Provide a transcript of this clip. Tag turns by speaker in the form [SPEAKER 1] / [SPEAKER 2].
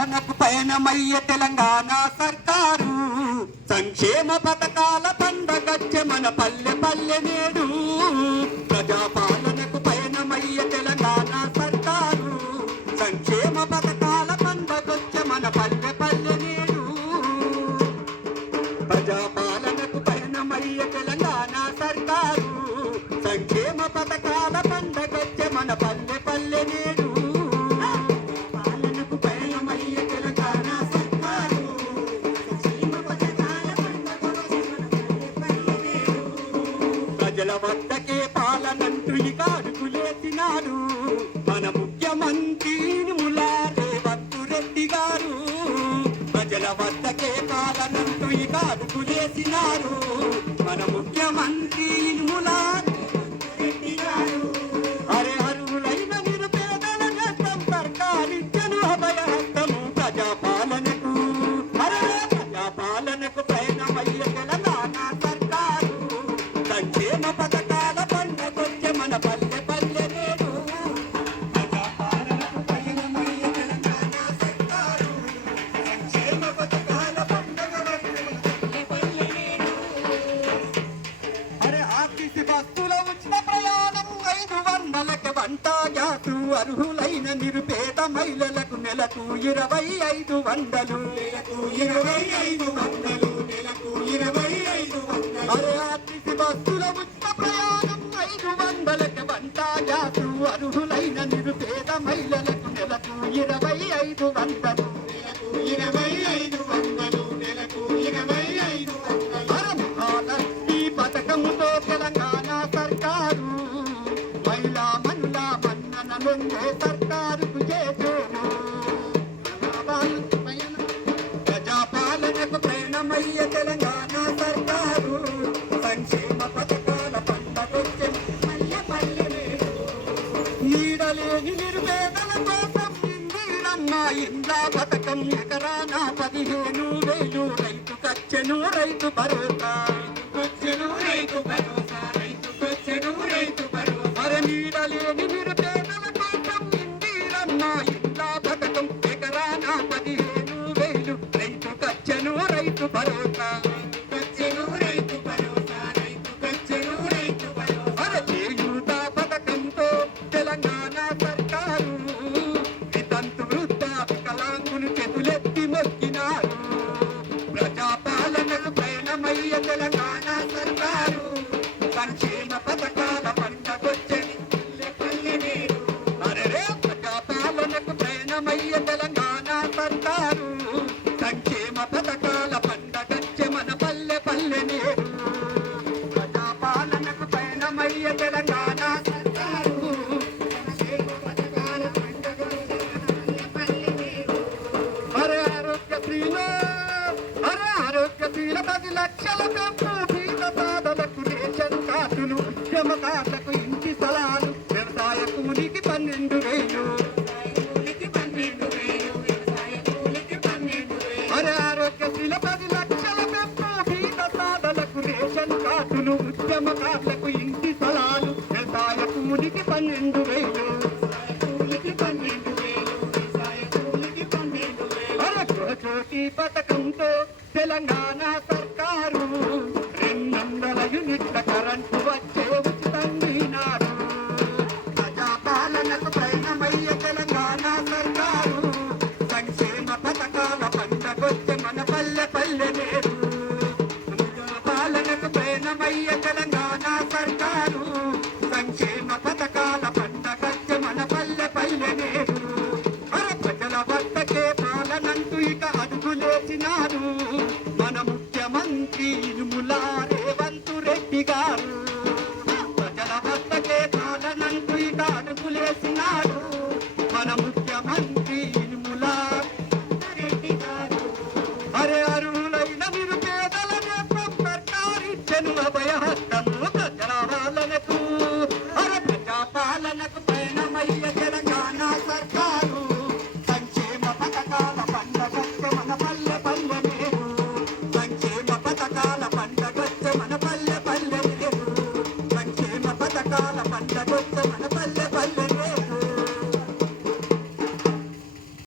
[SPEAKER 1] మనకు పయనమయ్య తెలంగాణ సర్కారు. సంక్షేమ పథకాల పండగచ్చే మన పల్లె పల్లె నేడు. ప్రజాపాలనకు పయనమయ్య తెలంగాణ సర్కారు. సంక్షేమ పథకాల పండగచ్చే మన పల్లె పల్లె నేడు. ప్రజాపాలనకు పయనమయ్య తెలంగాణ సర్కారు. సంక్షేమ పథకాల ప్రజల వద్దకే పాలనంటూ ఇక మన ముఖ్యమంత్రి ములా రేవంత్ రెడ్డి గారు. ప్రజల వద్దకే పాలనంటూ ఇక అడుగులేసినారు మన ముఖ్యమంత్రి ములా రెడ్డి గారు. గ్యాసు అర్హులైన నిరుపేద మహిళలకు నెలకు ఇరవై ఐదు వందలు. నెలకు ఇరవై ఐదు వందలు నెలకు ఇరవై ఐదు వందలు. ఆర్టీసీ బస్సుల ఉచిత ప్రయాణం ఐదు వందలకి వంట గ్యాసు అర్హులైన నిరుపేద మహిళలకు నెలకు ఇరవై ఐదు వందలు. నెలకు ఇరవై నీడలేని నిరుపేదల కోసం ఇందిరమ్మ ఇంద్ర పథకం ఎకరానా పదిహేను వేలు రైతు కచ్చెను రైతు భరోసా. ప్రయాణమయ్య తెలంగాణ సర్కారు. సంక్షేమ పథకాల పండగచ్చే మన పల్లె పల్లె నేడు ప్రజాపాలనకు పయనమయ్య తెలంగాణ సర్కారు. సంక్షేమ పథకాల పండగచ్చే ఆరోగ్యశ్రీలో పది లక్షల కంపు బీద సాధలకు రేషన్ కార్డులు ఉద్యమకారులకు ఇంటి స్థలాలు వ్యవసాయ కూలికి పన్నెండు వేలు. కార్డులు ఉద్యమకారులకు ఇంటి స్థలాలు వ్యవసాయ కూలికి పన్నెండు వేలు జ్యోతి పథకంతో తెలంగాణ సర్కారు. రెండొందల యూనిట్ల కరెంటు వచ్చే ఉచితంగా ప్రజల వద్దకే కాదనంటూ ఇక అడుగులేసినాడు మన ముఖ్యమంత్రి ఇనుములా అరే అరుణులైన నిరుపేదల నేత్రం